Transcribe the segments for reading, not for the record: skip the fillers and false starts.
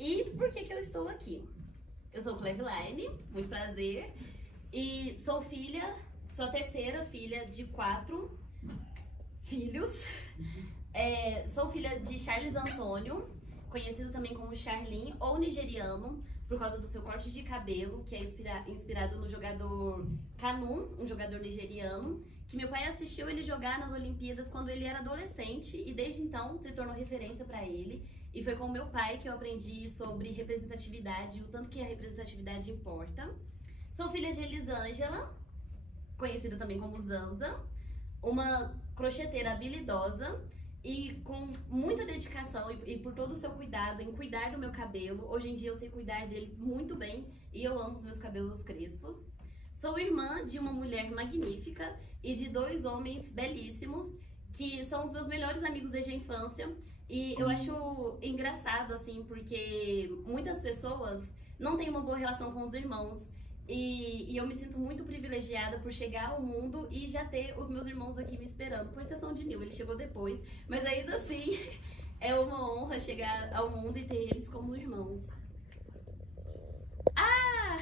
E por que que eu estou aqui? Eu sou Cleveline, muito prazer, e sou a terceira filha de 4 filhos. Sou filha de Charles Antônio, conhecido também como Charlin, ou nigeriano, por causa do seu corte de cabelo, que é inspirado no jogador Kanu, um jogador nigeriano, que meu pai assistiu ele jogar nas Olimpíadas quando ele era adolescente e desde então se tornou referência para ele. E foi com meu pai que eu aprendi sobre representatividade, o tanto que a representatividade importa. Sou filha de Elisângela, conhecida também como Zanza, uma crocheteira habilidosa e com muita dedicação e por todo o seu cuidado em cuidar do meu cabelo. Hoje em dia eu sei cuidar dele muito bem e eu amo os meus cabelos crespos. Sou irmã de uma mulher magnífica e de 2 homens belíssimos que são os meus melhores amigos desde a infância. E eu acho engraçado, assim, porque muitas pessoas não têm uma boa relação com os irmãos. E eu me sinto muito privilegiada por chegar ao mundo e já ter os meus irmãos aqui me esperando, com exceção de Nil, ele chegou depois. Mas ainda assim, é uma honra chegar ao mundo e ter eles como irmãos. Ah!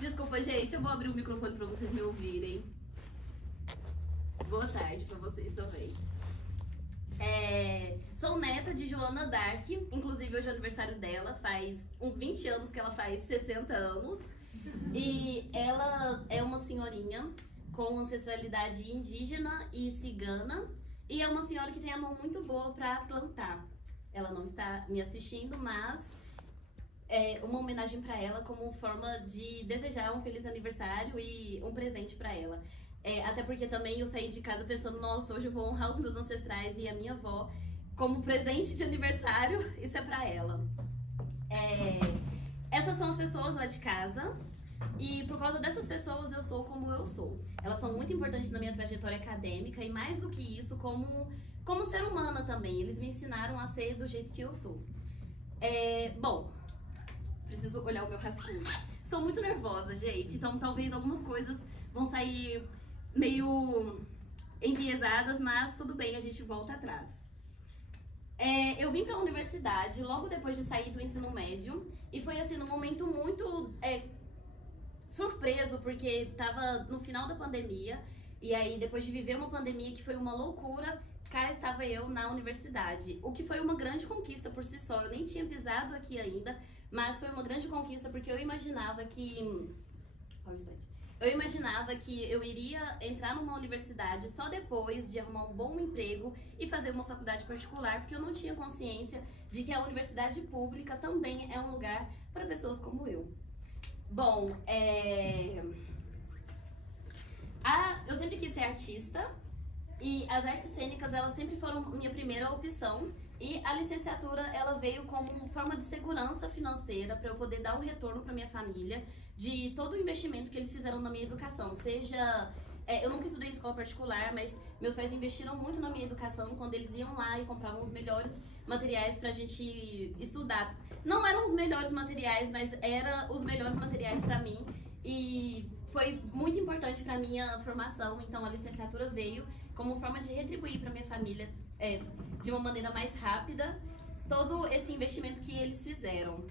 Desculpa, gente, eu vou abrir o microfone pra vocês me ouvirem. Boa tarde pra vocês também. Sou neta de Joana Dark, inclusive hoje é o aniversário dela, faz uns 20 anos que ela faz 60 anos. E ela é uma senhorinha com ancestralidade indígena e cigana. E é uma senhora que tem a mão muito boa pra plantar. Ela não está me assistindo, mas é uma homenagem pra ela como forma de desejar um feliz aniversário e um presente pra ela. Até porque também eu saí de casa pensando, nossa, hoje eu vou honrar os meus ancestrais e a minha avó como presente de aniversário, isso é pra ela. Essas são as pessoas lá de casa e por causa dessas pessoas eu sou como eu sou. Elas são muito importantes na minha trajetória acadêmica e mais do que isso, como ser humana também. Eles me ensinaram a ser do jeito que eu sou. Bom, preciso olhar o meu rascunho. Sou muito nervosa, gente, então talvez algumas coisas vão sair meio enviesadas, mas tudo bem, a gente volta atrás. Eu vim pra universidade logo depois de sair do ensino médio e foi assim, num momento muito surpreso, porque tava no final da pandemia e aí depois de viver uma pandemia que foi uma loucura, cá estava eu na universidade, o que foi uma grande conquista por si só. Eu nem tinha pisado aqui ainda, mas foi uma grande conquista porque eu imaginava que... Só um instante. Eu imaginava que eu iria entrar numa universidade só depois de arrumar um bom emprego e fazer uma faculdade particular, porque eu não tinha consciência de que a universidade pública também é um lugar para pessoas como eu. Bom, eu sempre quis ser artista e as artes cênicas elas sempre foram minha primeira opção. E a licenciatura ela veio como forma de segurança financeira para eu poder dar um retorno para minha família de todo o investimento que eles fizeram na minha educação. Seja, eu nunca estudei em escola particular, mas meus pais investiram muito na minha educação quando eles iam lá e compravam os melhores materiais pra gente estudar. Não eram os melhores materiais, mas eram os melhores materiais pra mim e foi muito importante pra minha formação. Então a licenciatura veio como forma de retribuir pra minha família de uma maneira mais rápida todo esse investimento que eles fizeram.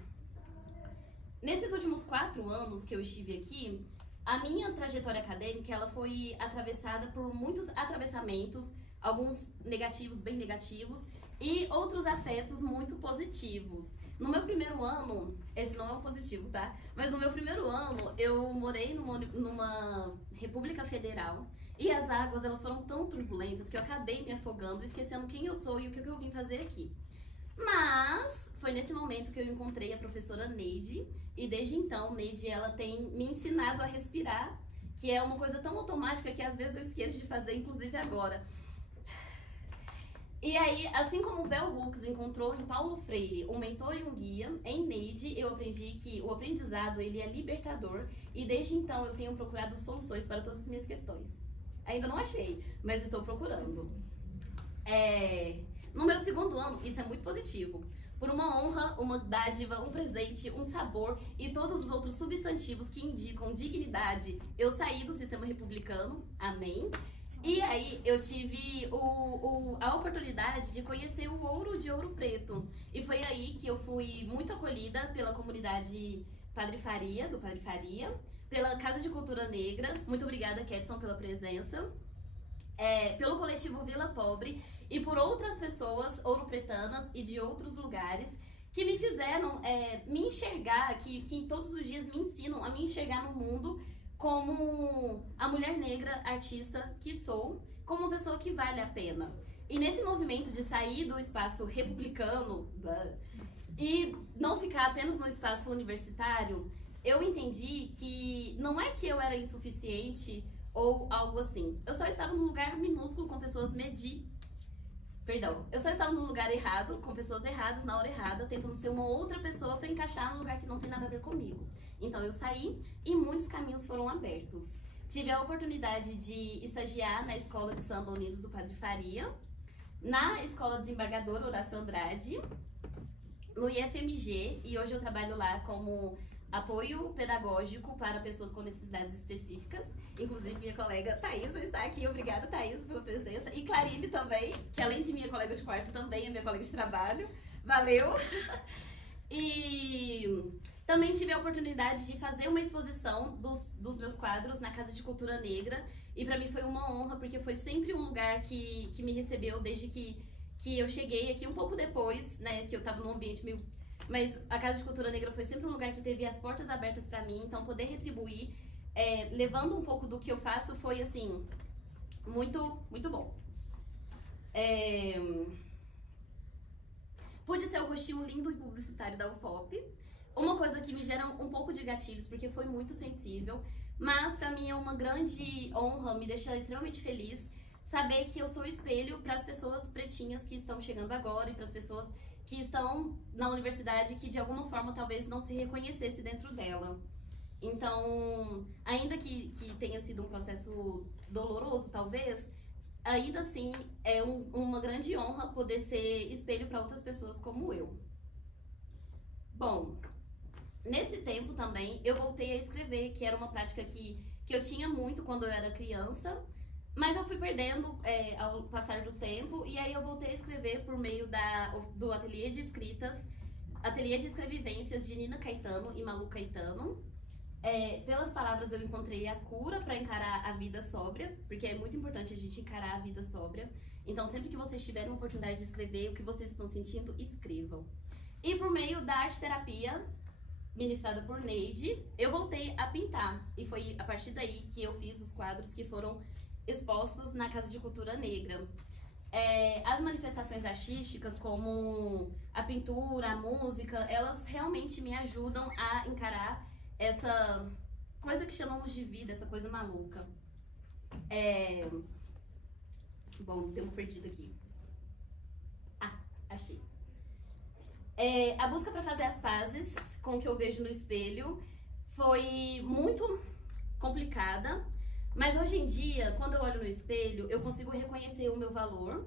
Nesses últimos 4 anos que eu estive aqui, a minha trajetória acadêmica ela foi atravessada por muitos atravessamentos, alguns negativos, bem negativos, e outros afetos muito positivos. No meu primeiro ano, esse não é um positivo, tá? Mas no meu primeiro ano, eu morei numa república federal e as águas elas foram tão turbulentas que eu acabei me afogando, esquecendo quem eu sou e o que eu vim fazer aqui. Mas foi nesse momento que eu encontrei a professora Neide e desde então, Neide ela tem me ensinado a respirar, que é uma coisa tão automática que às vezes eu esqueço de fazer, inclusive agora. E aí, assim como o Bell Hooks encontrou em Paulo Freire um mentor e um guia, em Neide eu aprendi que o aprendizado ele é libertador e desde então eu tenho procurado soluções para todas as minhas questões. Ainda não achei, mas estou procurando. No meu segundo ano, isso é muito positivo. Por uma honra, uma dádiva, um presente, um sabor e todos os outros substantivos que indicam dignidade, eu saí do sistema republicano, amém? E aí eu tive a oportunidade de conhecer o ouro de Ouro Preto. E foi aí que eu fui muito acolhida pela comunidade Padre Faria, do Padre Faria, pela Casa de Cultura Negra. Muito obrigada, Ketson, pela presença. Pelo coletivo Vila Pobre e por outras pessoas ouropretanas e de outros lugares que me fizeram me enxergar, que todos os dias me ensinam a me enxergar no mundo como a mulher negra artista que sou, como uma pessoa que vale a pena. E nesse movimento de sair do espaço republicano e não ficar apenas no espaço universitário, eu entendi que não é que eu era insuficiente ou algo assim. Eu só estava num lugar minúsculo com pessoas eu só estava no lugar errado, com pessoas erradas, na hora errada, tentando ser uma outra pessoa para encaixar num lugar que não tem nada a ver comigo. Então eu saí e muitos caminhos foram abertos. Tive a oportunidade de estagiar na Escola de Samba Unidos do Padre Faria, na Escola Desembargador Horácio Andrade, no IFMG, e hoje eu trabalho lá como apoio pedagógico para pessoas com necessidades específicas. Inclusive, minha colega Thaisa está aqui. Obrigada, Thaisa, pela presença. E Clarine também, que além de minha colega de quarto, também é minha colega de trabalho. Valeu! E também tive a oportunidade de fazer uma exposição dos meus quadros na Casa de Cultura Negra. E para mim foi uma honra, porque foi sempre um lugar que me recebeu desde que eu cheguei aqui, um pouco depois, né, que eu estava num ambiente meio... Mas a Casa de Cultura Negra foi sempre um lugar que teve as portas abertas para mim, então poder retribuir, levando um pouco do que eu faço, foi, assim, muito, muito bom. Pude ser o rostinho lindo e publicitário da UFOP, uma coisa que me gera um pouco de gatilhos, porque foi muito sensível, mas para mim é uma grande honra, me deixa extremamente feliz saber que eu sou espelho para as pessoas pretinhas que estão chegando agora e para as pessoas que estão na universidade que de alguma forma talvez não se reconhecesse dentro dela. Então, ainda que tenha sido um processo doloroso, talvez, ainda assim é uma grande honra poder ser espelho para outras pessoas como eu. Bom, nesse tempo também eu voltei a escrever, que era uma prática que eu tinha muito quando eu era criança, mas eu fui perdendo ao passar do tempo, e aí eu voltei a escrever por meio do Ateliê de Escritas, Ateliê de Escrevivências de Nina Caetano e Malu Caetano. Pelas palavras eu encontrei a cura para encarar a vida sóbria, porque é muito importante a gente encarar a vida sóbria. Então sempre que vocês tiverem a oportunidade de escrever o que vocês estão sentindo, escrevam. E por meio da arte-terapia, ministrada por Neide, eu voltei a pintar. E foi a partir daí que eu fiz os quadros que foram expostos na Casa de Cultura Negra. As manifestações artísticas, como a pintura, a música, elas realmente me ajudam a encarar essa coisa que chamamos de vida, essa coisa maluca. Bom, tempo perdido aqui. Achei. A busca para fazer as pazes com o que eu vejo no espelho foi muito complicada. Mas hoje em dia, quando eu olho no espelho, eu consigo reconhecer o meu valor,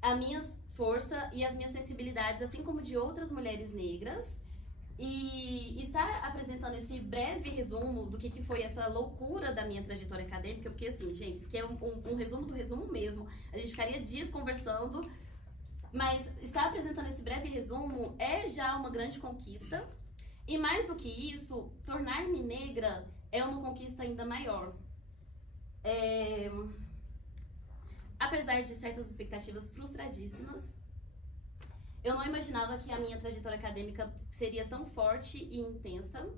a minha força e as minhas sensibilidades, assim como de outras mulheres negras. E estar apresentando esse breve resumo do que foi essa loucura da minha trajetória acadêmica, porque assim, gente, isso aqui é um resumo do resumo mesmo. A gente ficaria dias conversando, mas estar apresentando esse breve resumo é já uma grande conquista. E mais do que isso, tornar-me negra é uma conquista ainda maior. Apesar de certas expectativas frustradíssimas, eu não imaginava que a minha trajetória acadêmica seria tão forte e intensa,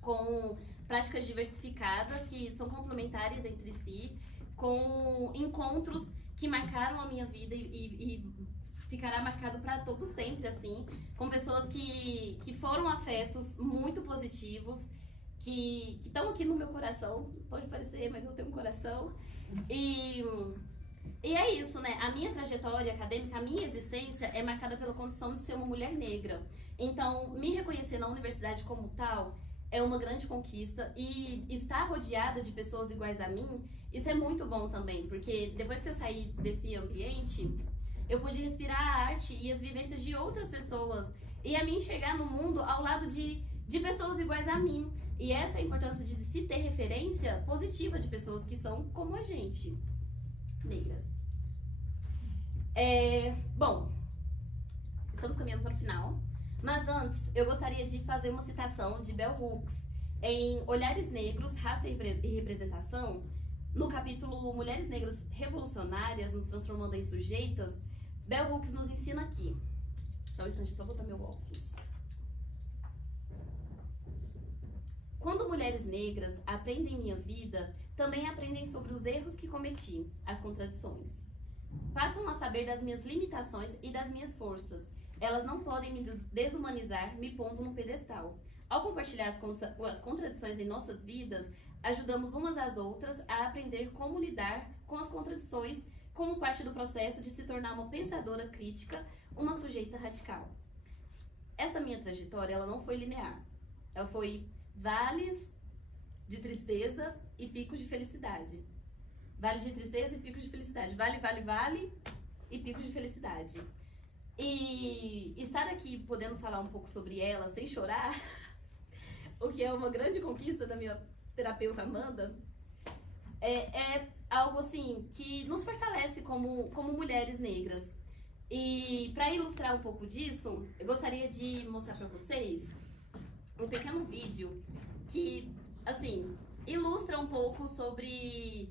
com práticas diversificadas que são complementares entre si, com encontros que marcaram a minha vida e ficará marcado para todo sempre, assim, com pessoas que foram afetos muito positivos, que estão aqui no meu coração, pode parecer, mas eu tenho um coração. E é isso, né? A minha trajetória acadêmica, a minha existência é marcada pela condição de ser uma mulher negra. Então, me reconhecer na universidade como tal é uma grande conquista, e estar rodeada de pessoas iguais a mim, isso é muito bom também, porque depois que eu saí desse ambiente, eu pude respirar a arte e as vivências de outras pessoas e a me enxergar no mundo ao lado de pessoas iguais a mim. E essa é a importância de se ter referência positiva de pessoas que são como a gente. negras. Bom, estamos caminhando para o final, mas antes eu gostaria de fazer uma citação de Bell Hooks em Olhares Negros, Raça e Representação, no capítulo Mulheres Negras Revolucionárias nos Transformando em Sujeitas. Bell Hooks nos ensina aqui. Só um instante, só botar meu óculos. Quando mulheres negras aprendem minha vida, também aprendem sobre os erros que cometi, as contradições. Passam a saber das minhas limitações e das minhas forças. Elas não podem me desumanizar, me pondo num pedestal. Ao compartilhar as contradições em nossas vidas, ajudamos umas às outras a aprender como lidar com as contradições como parte do processo de se tornar uma pensadora crítica, uma sujeita radical. Essa minha trajetória, ela não foi linear. Ela foi vales de tristeza e picos de felicidade. Vale de tristeza e picos de felicidade. Vale, vale, vale e picos de felicidade. E estar aqui podendo falar um pouco sobre ela sem chorar, o que é uma grande conquista da minha terapeuta Amanda, é algo assim que nos fortalece como mulheres negras. E para ilustrar um pouco disso, eu gostaria de mostrar para vocês um pequeno vídeo que, assim, ilustra um pouco sobre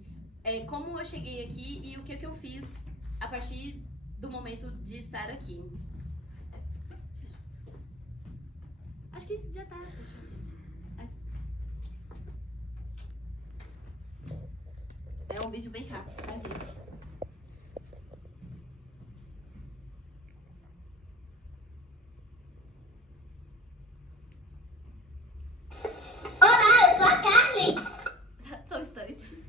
como eu cheguei aqui e o que eu fiz a partir do momento de estar aqui. Acho que já tá. É um vídeo bem rápido, tá, gente? Olá, eu sou a Carmen. Só um instante.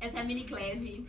Essa é a Mini Cleve.